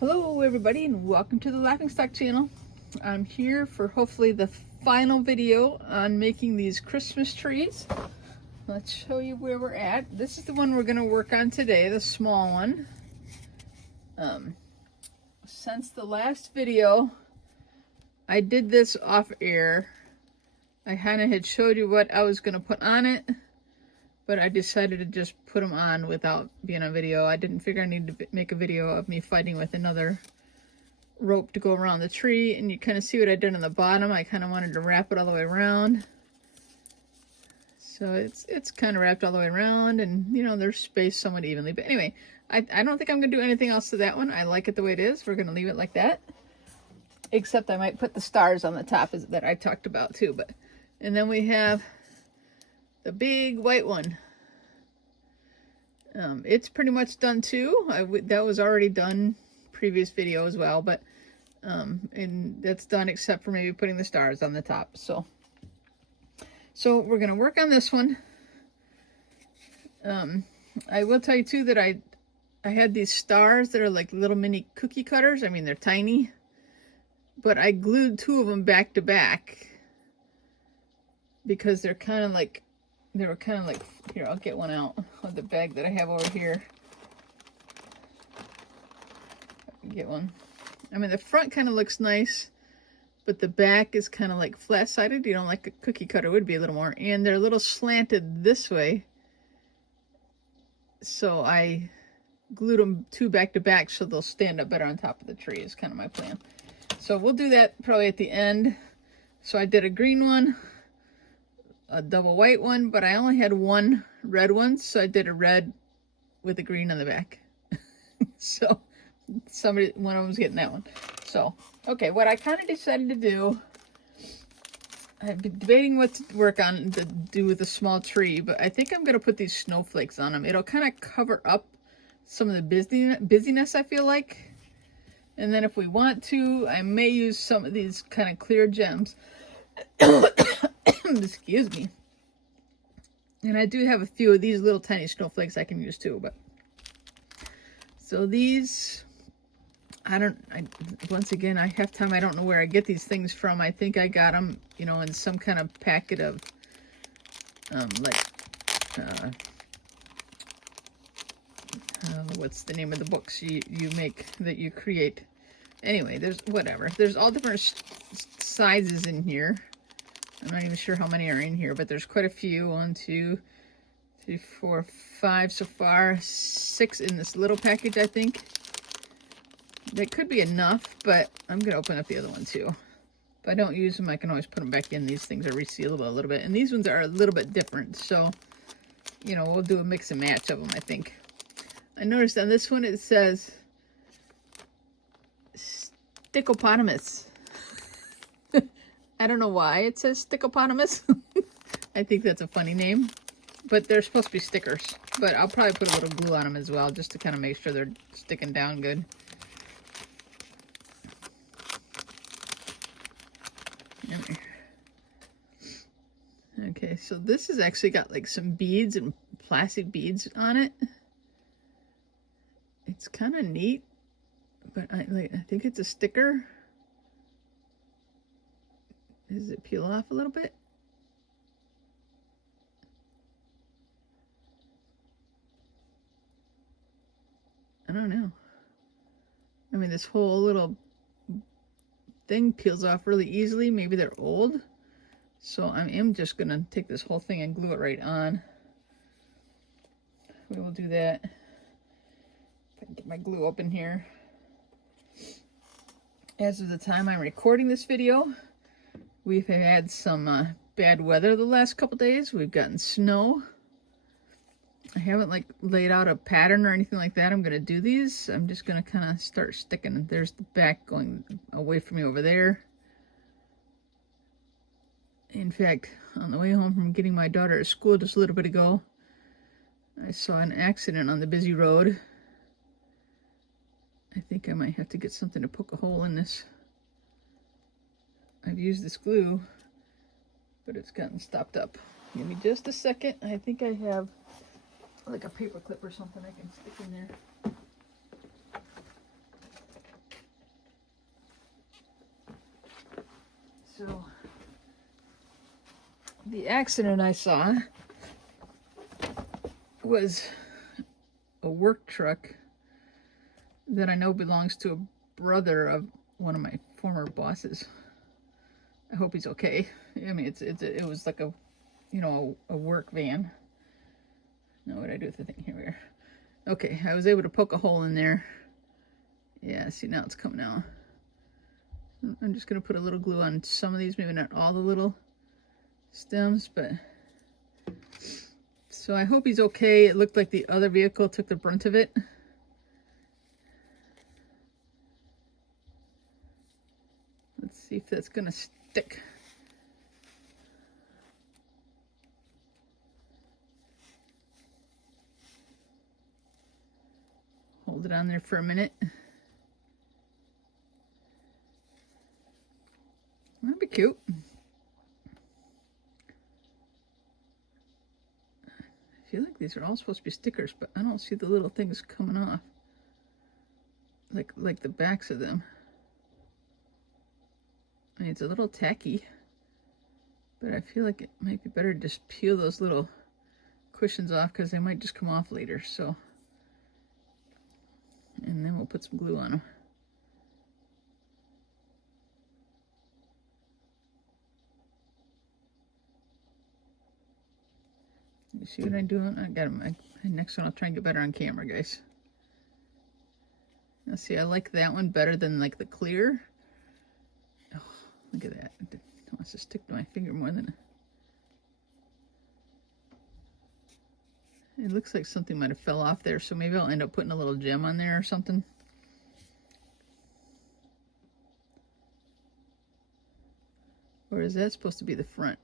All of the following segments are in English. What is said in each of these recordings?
Hello everybody and welcome to the Laughing Stock channel. I'm here for hopefully the final video on making these Christmas trees. Let's show you where we're at. This is the one we're going to work on today, the small one. Since the last video, I did this off air. I kind of had showed you what I was going to put on it, but I decided to just put them on without being on video. I didn't figure I needed to make a video of me fighting with another rope to go around the tree, and you kind of see what I did on the bottom. I kind of wanted to wrap it all the way around. So it's kind of wrapped all the way around, and you know, there's spaced somewhat evenly. But anyway, I don't think I'm going to do anything else to that one. I like it the way it is. We're going to leave it like that. Except I might put the stars on the top that I talked about too. And then we have the big white one. It's pretty much done too. That was already done previous video as well, but and that's done except for maybe putting the stars on the top. So we're gonna work on this one. I will tell you too that I had these stars that are like little mini cookie cutters. I mean, they're tiny, but I glued two of them back to back because they're kind of like, they were kind of like, here, I'll get one out of the bag that I have over here. Get one. I mean, the front kind of looks nice, but the back is kind of like flat-sided. You know, like a cookie cutter would be a little more. And they're a little slanted this way. So I glued them two back to back so they'll stand up better on top of the tree is kind of my plan. So we'll do that probably at the end. So I did a green one, a double white one, but I only had one red one, so I did a red with a green on the back. So one of them's getting that one. So okay, what I kind of decided to do, I've been debating what to work on to do with a small tree, but I think I'm going to put these snowflakes on them. It'll kind of cover up some of the busyness, I feel like. And then if we want to, I may use some of these kind of clear gems. Excuse me. And I do have a few of these little tiny snowflakes I can use too, but so these, once again, I don't know where I get these things from. I think I got them, you know, in some kind of packet of what's the name of the books you make, that you create. Anyway, there's all different sizes in here. I'm not even sure how many are in here, but there's quite a few. 1, 2, 3, 4, 5 so far. 6 in this little package, I think. That could be enough, but I'm going to open up the other one too. If I don't use them, I can always put them back in. These things are resealable a little bit. And these ones are a little bit different. So, you know, we'll do a mix and match of them, I think. I noticed on this one it says Stickopotamus. I don't know why it says Stickopotamus. I think that's a funny name. But they're supposed to be stickers. But I'll probably put a little glue on them as well, just to kind of make sure they're sticking down good. Okay, so this has actually got like some beads and plastic beads on it. It's kind of neat, but I think it's a sticker. Does it peel off a little bit? I don't know. I mean, this whole little thing peels off really easily. Maybe they're old. So I am just going to take this whole thing and glue it right on. We will do that. If I can get my glue open here. As of the time I'm recording this video, we've had some bad weather the last couple days. We've gotten snow. I haven't like laid out a pattern or anything like that. I'm going to do these. I'm just going to kind of start sticking. There's the back going away from me over there. In fact, on the way home from getting my daughter to school just a little bit ago, I saw an accident on the busy road. I think I might have to get something to poke a hole in this. I've used this glue, but it's gotten stopped up. Give me just a second. I think I have like a paper clip or something I can stick in there. So the accident I saw was a work truck that I know belongs to a brother of one of my former bosses. I hope he's okay. I mean, it was like a, you know, a work van. Now what do I do with the thing? Here we are. Okay, I was able to poke a hole in there. Yeah, see, now it's coming out. I'm just gonna put a little glue on some of these, maybe not all the little stems, but so I hope he's okay. It looked like the other vehicle took the brunt of it. Let's see if that's gonna stick. Hold it on there for a minute. That'd be cute. I feel like these are all supposed to be stickers, but I don't see the little things coming off. Like the backs of them. I mean, it's a little tacky, but I feel like it might be better to just peel those little cushions off because they might just come off later, so. And then we'll put some glue on them. You see what I'm doing? I got them. Next one I'll try and get better on camera, guys. Now see, I like that one better than like the clear. Oh, look at that. It wants to stick to my finger more than... It looks like something might have fell off there, so maybe I'll end up putting a little gem on there or something. Or is that supposed to be the front?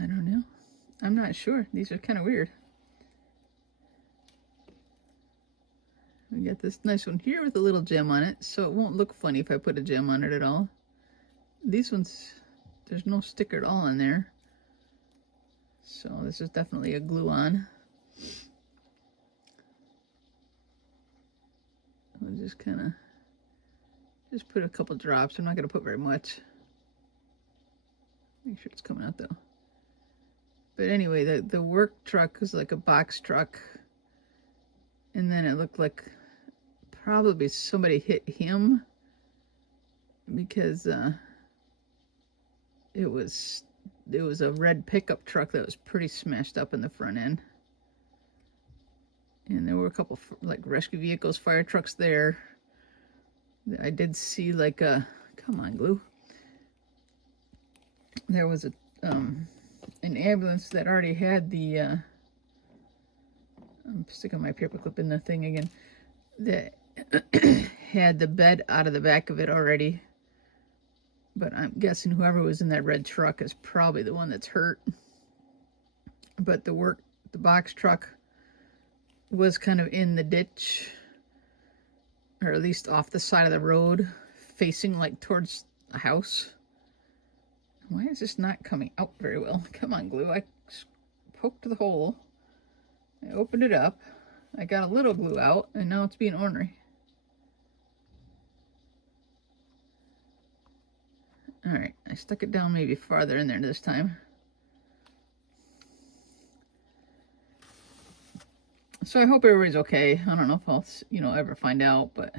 I don't know. I'm not sure. These are kind of weird. We got this nice one here with a little gem on it, so it won't look funny if I put a gem on it at all. These ones, there's no sticker at all in there. So this is definitely a glue-on. I'll just kind of, just put a couple drops. I'm not going to put very much. Make sure it's coming out though. But anyway, the work truck was like a box truck. And then it looked like probably somebody hit him because it was a red pickup truck that was pretty smashed up in the front end. And there were a couple like rescue vehicles, fire trucks there. I did see like a, come on, glue. There was a an ambulance that already had the I'm sticking my paperclip in the thing again, that had the bed out of the back of it already. But I'm guessing whoever was in that red truck is probably the one that's hurt. But the box truck was kind of in the ditch, or at least off the side of the road, facing like towards the house. Why is this not coming out very well? Come on, glue. I poked the hole. I opened it up. I got a little glue out, and now it's being ornery. Alright, I stuck it down maybe farther in there this time. So I hope everybody's okay. I don't know if I'll, you know, ever find out, but...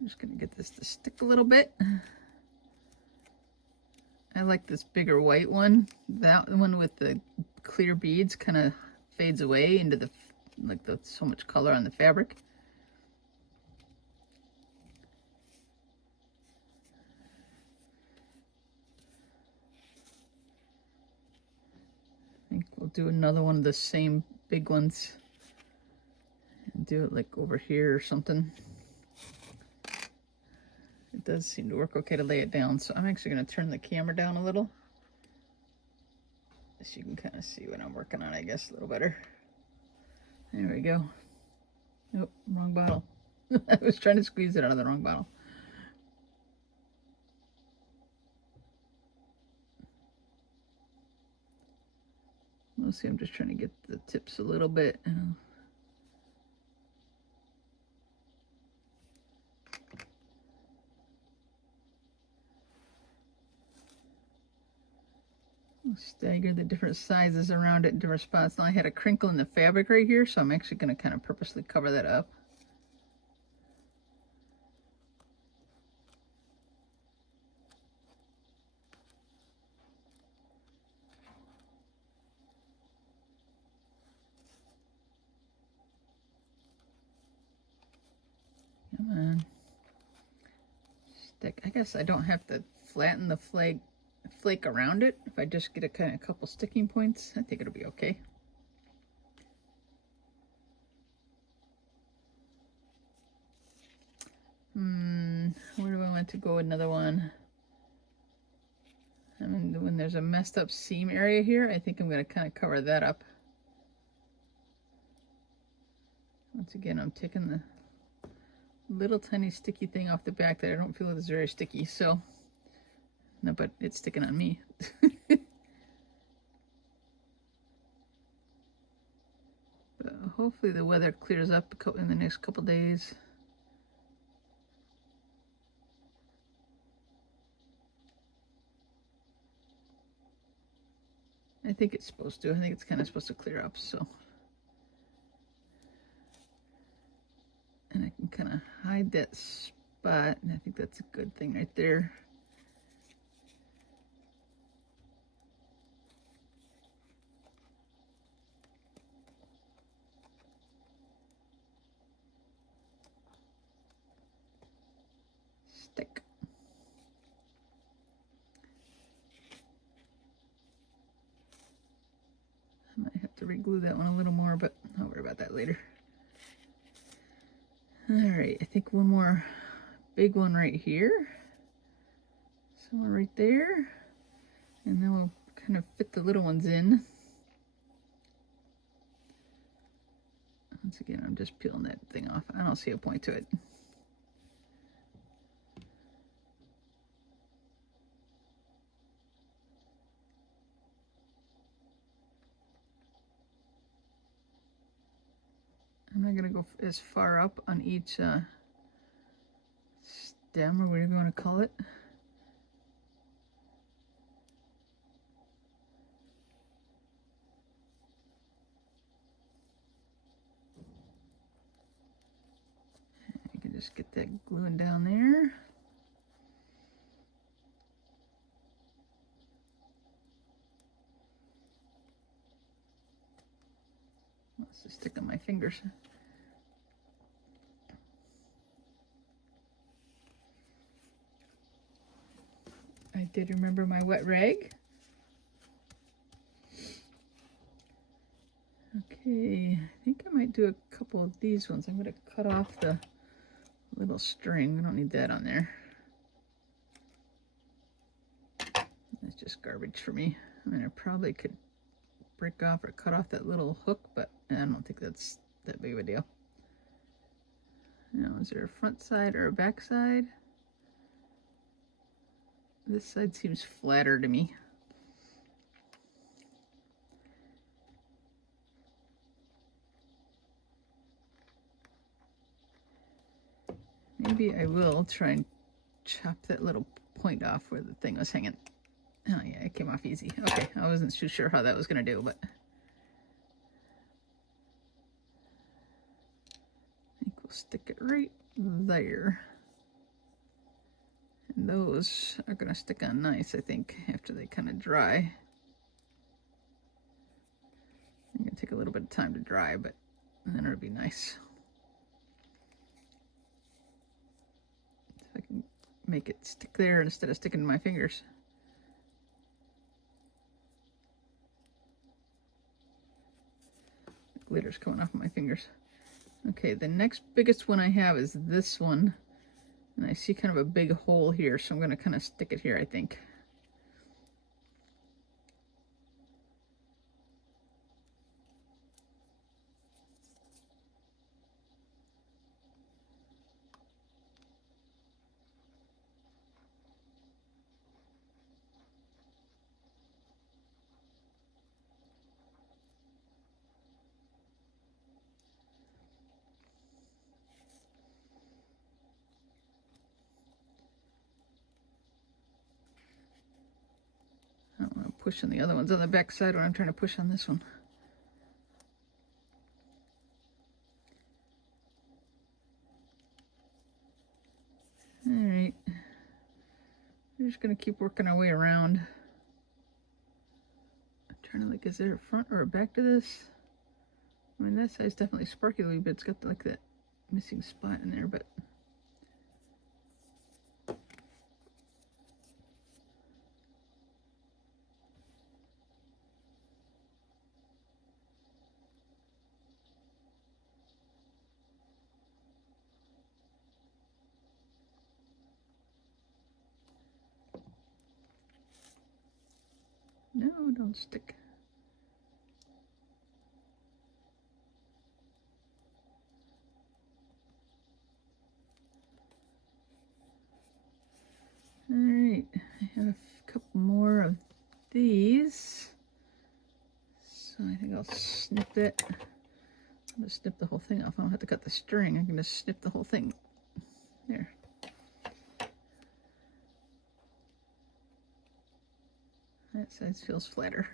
I'm just gonna get this to stick a little bit. I like this bigger white one. That one with the clear beads kind of fades away into the, like the so much color on the fabric. I think we'll do another one of the same big ones and do it like over here or something. It does seem to work okay to lay it down, so I'm actually going to turn the camera down a little so you can kind of see what I'm working on, I guess, a little better. There we go. Nope, wrong bottle. I was trying to squeeze it out of the wrong bottle. Mostly I'm just trying to get the tips a little bit. Stagger the different sizes around it in different spots. Now I had a crinkle in the fabric right here, so I'm actually going to kind of purposely cover that up. Come on. Stick. I guess I don't have to flatten the flake around it. If I just get a couple sticking points, I think it'll be okay. Where do I want to go? Another one. I mean, when there's a messed up seam area here, I think I'm going to kind of cover that up. Once again, I'm taking the little tiny sticky thing off the back that I don't feel is very sticky, so no, but it's sticking on me. But hopefully the weather clears up in the next couple days. I think it's supposed to. I think it's kind of supposed to clear up, so. And I can kind of hide that spot, and I think that's a good thing right there. Stick. I might have to re-glue that one a little more, but I'll worry about that later. All right, I think one more big one right here. Somewhere right there. And then we'll kind of fit the little ones in. Once again, I'm just peeling that thing off. I don't see a point to it. I'm not going to go as far up on each stem, or whatever you want to call it. You can just get that gluing down there. Let's just stick on my fingers. I did remember my wet rag. Okay, I think I might do a couple of these ones. I'm going to cut off the little string. We don't need that on there. That's just garbage for me. I mean, I probably could break off or cut off that little hook, but I don't think that's that big of a deal. Now, is there a front side or a back side? This side seems flatter to me. Maybe I will try and chop that little point off where the thing was hanging. Oh yeah, it came off easy. Okay, I wasn't too sure how that was going to do, but I think we'll stick it right there. And those are going to stick on nice, I think, after they kind of dry. They're going to take a little bit of time to dry, but then it'll be nice. So I can make it stick there instead of sticking to my fingers. The glitter's coming off of my fingers. Okay, the next biggest one I have is this one. And I see kind of a big hole here, so I'm going to kind of stick it here, I think. I don't want to push on the other ones on the back side when I'm trying to push on this one. Alright. We're just going to keep working our way around. I'm trying to, like, is there a front or a back to this? I mean, that side's definitely sparkly, but it's got, like, that missing spot in there, but... No, don't stick. Alright, I have a couple more of these. So I think I'll snip it. I'll just snip the whole thing off. I don't have to cut the string. I can just snip the whole thing. There. That side feels flatter.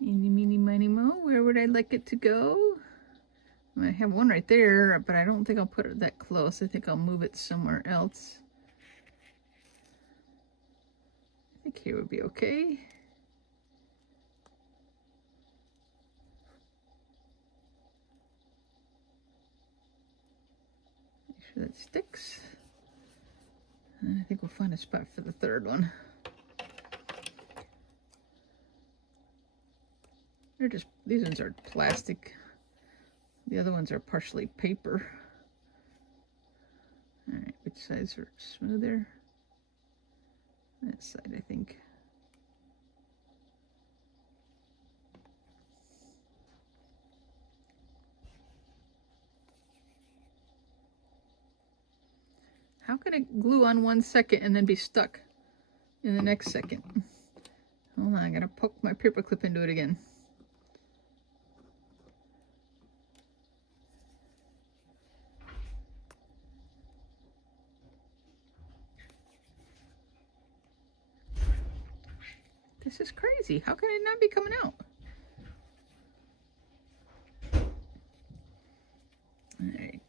Eeny, meeny, miny, mo. Where would I like it to go? I have one right there, but I don't think I'll put it that close. I think I'll move it somewhere else. I think here would be okay. Make sure that sticks. And I think we'll find a spot for the third one. They're just, these ones are plastic. The other ones are partially paper. Alright, which sides are smoother? That side, I think. How can it glue on 1 second and then be stuck in the next second? Hold on, I gotta poke my paper clip into it again. This is crazy. How can it not be coming out? Alright.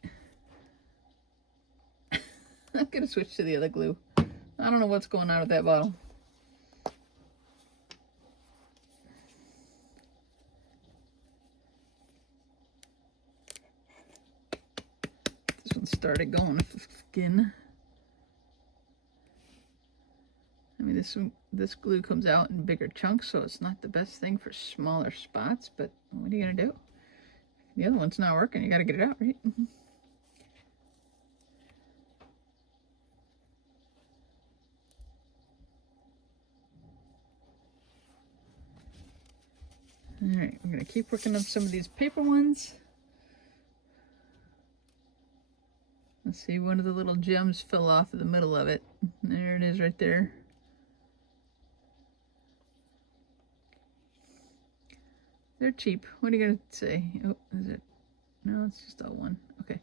I'm gonna switch to the other glue. I don't know what's going on with that bottle. This one started going again. I mean, this glue comes out in bigger chunks, so it's not the best thing for smaller spots, but what are you gonna do? The other one's not working, you gotta get it out, right? Alright, we're gonna keep working on some of these paper ones. Let's see, one of the little gems fell off of the middle of it. There it is right there. They're cheap. What are you gonna say? Oh, is it? No, it's just all one. Okay.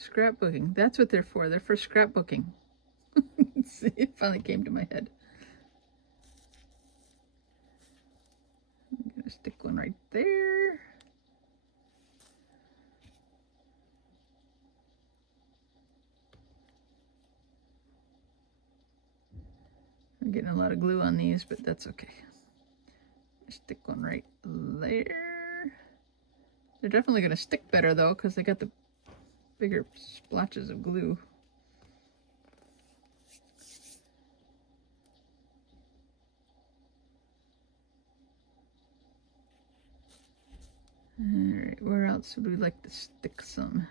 Scrapbooking. That's what they're for. They're for scrapbooking. See, it finally came to my head. I'm gonna stick one right there. I'm getting a lot of glue on these, but that's okay. Stick one right there. They're definitely going to stick better though, because they got the bigger splotches of glue. Alright, where else would we like to stick some?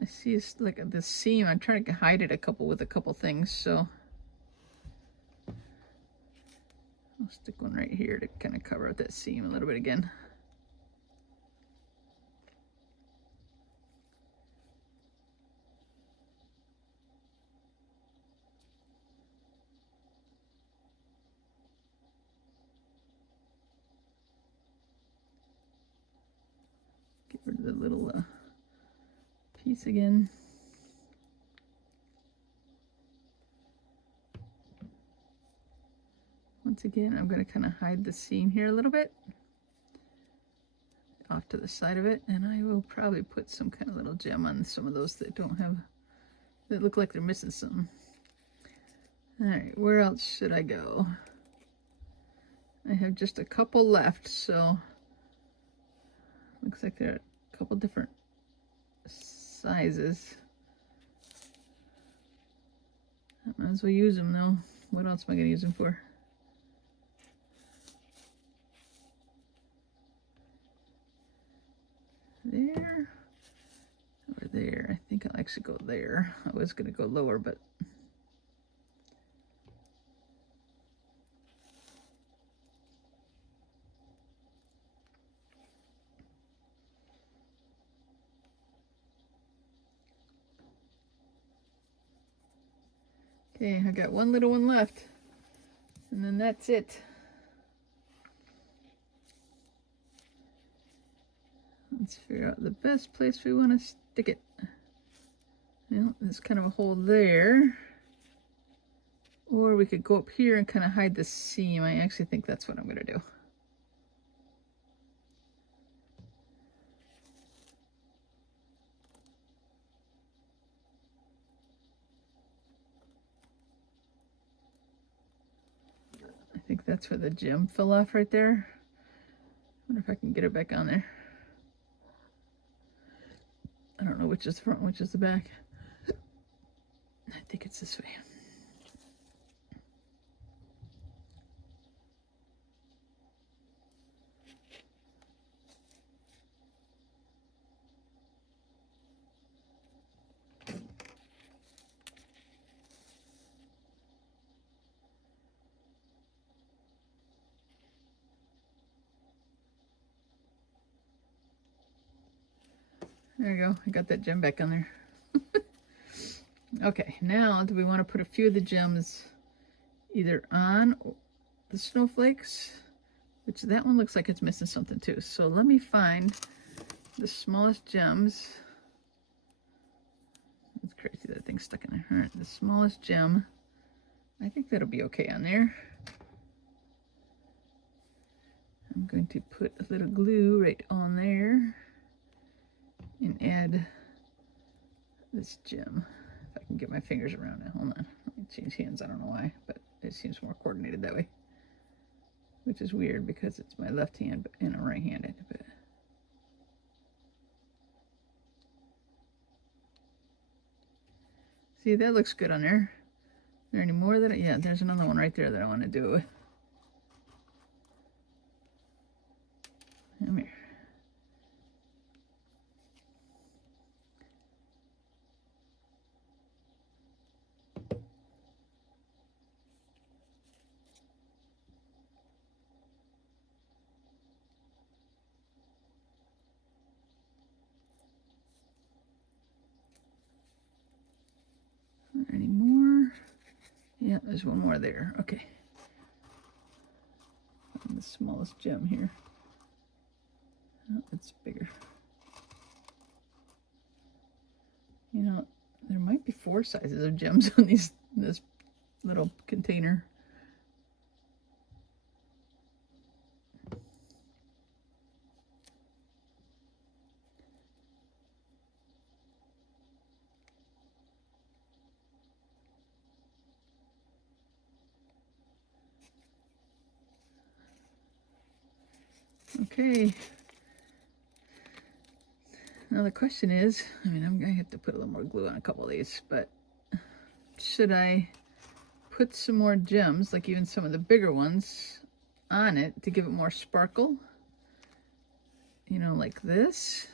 I see it's like this seam. I'm trying to hide it with a couple things, so I'll stick one right here to kind of cover up that seam a little bit again. Get rid of the little piece again. Once again, I'm going to kind of hide the seam here a little bit off to the side of it, and I will probably put some kind of little gem on some of those that don't have, that look like they're missing something. All right, where else should I go? I have just a couple left, so looks like there are a couple different sizes. I might as well use them though. What else am I going to use them for? There or there. I think I'll actually go there. I was going to go lower, but okay, I got one little one left, and then that's it. Let's figure out the best place we want to stick it. Well, there's kind of a hole there. Or we could go up here and kind of hide the seam. I actually think that's what I'm going to do. I think that's where the gem fell off right there. I wonder if I can get it back on there. I don't know which is the front, which is the back. I think it's this way. There you go. I got that gem back on there. Okay, now do we want to put a few of the gems either on the snowflakes, which that one looks like it's missing something too. So let me find the smallest gems. It's crazy that thing's stuck in there. All right, the smallest gem. I think that'll be okay on there. I'm going to put a little glue right on there and add this gem. If I can get my fingers around it. Hold on. Let me change hands. I don't know why, but it seems more coordinated that way. Which is weird because it's my left hand and I'm right-handed. But see, that looks good on there. Are there any more that yeah, there's another one right there that I want to do it with. Come here. Any more? Yeah, there's one more there. Okay. And the smallest gem here. Oh, it's bigger. You know, there might be 4 sizes of gems on this little container. Okay. Now the question is, I mean, I'm gonna have to put a little more glue on a couple of these, but should I put some more gems, like even some of the bigger ones, on it to give it more sparkle? You know, like this?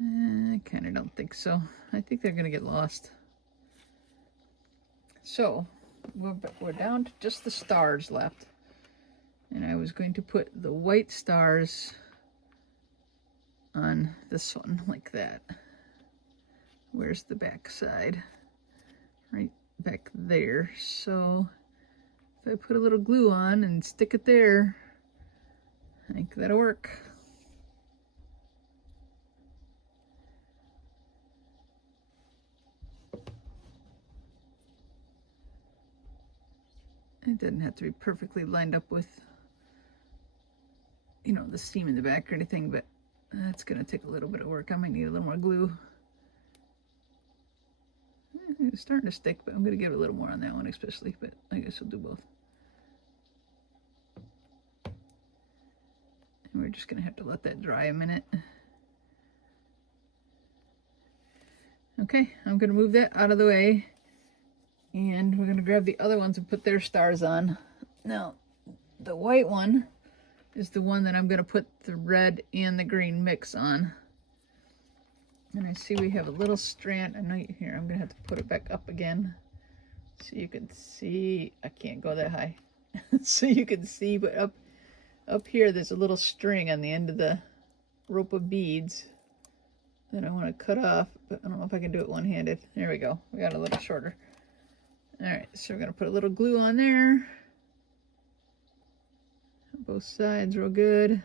I kind of don't think so. I think they're gonna get lost. So we're down to just the stars left. And I was going to put the white stars on this one like that. Where's the back side? Right back there. So if I put a little glue on and stick it there, I think that'll work. It doesn't have to be perfectly lined up with, you know, the seam in the back or anything, but that's gonna take a little bit of work. I might need a little more glue. It's starting to stick, but I'm gonna give it a little more on that one especially, but I guess I'll do both. And we're just gonna have to let that dry a minute. Okay, I'm gonna move that out of the way. And we're gonna grab the other ones and put their stars on. Now, the white one is the one that I'm gonna put the red and the green mix on. And I see we have a little strand. I know here, I'm gonna have to put it back up again so you can see. I can't go that high. So you can see, but up here there's a little string on the end of the rope of beads that I want to cut off, but I don't know if I can do it one-handed. There we go. We got a little shorter. All right, so we're gonna put a little glue on there. Both sides real good.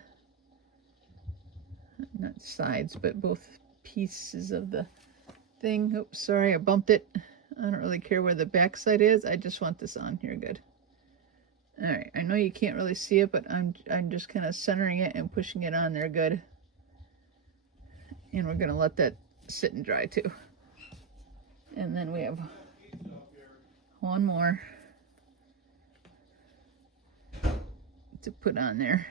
Not sides, but both pieces of the thing. Oops, sorry, I bumped it. I don't really care where the back side is. I just want this on here good. All right, I know you can't really see it, but I'm just kind of centering it and pushing it on there good. And we're gonna let that sit and dry too. And then we have one more to put on there.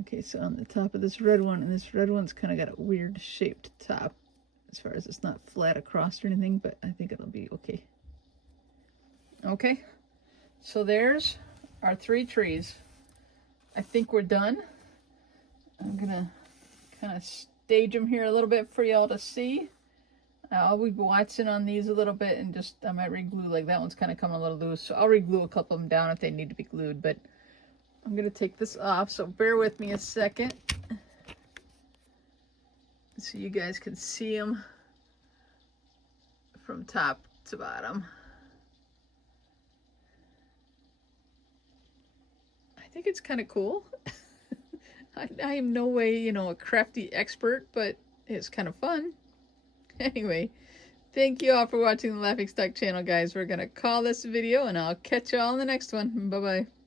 Okay, so on the top of this red one, and this red one's kind of got a weird shaped top as far as it's not flat across or anything, but I think it'll be okay. Okay, so there's our 3 trees. I think we're done. I'm gonna kind of stage them here a little bit for y'all to see. I'll be watching on these a little bit and just, I might re-glue, like that one's kind of coming a little loose, so I'll re-glue a couple of them down if they need to be glued, but I'm gonna take this off, so bear with me a second so you guys can see them from top to bottom. I think it's kind of cool. I am no way, you know, a crafty expert, but it's kind of fun. Anyway, thank you all for watching the Laughing Stock channel, guys. We're going to call this video, and I'll catch you all in the next one. Bye-bye.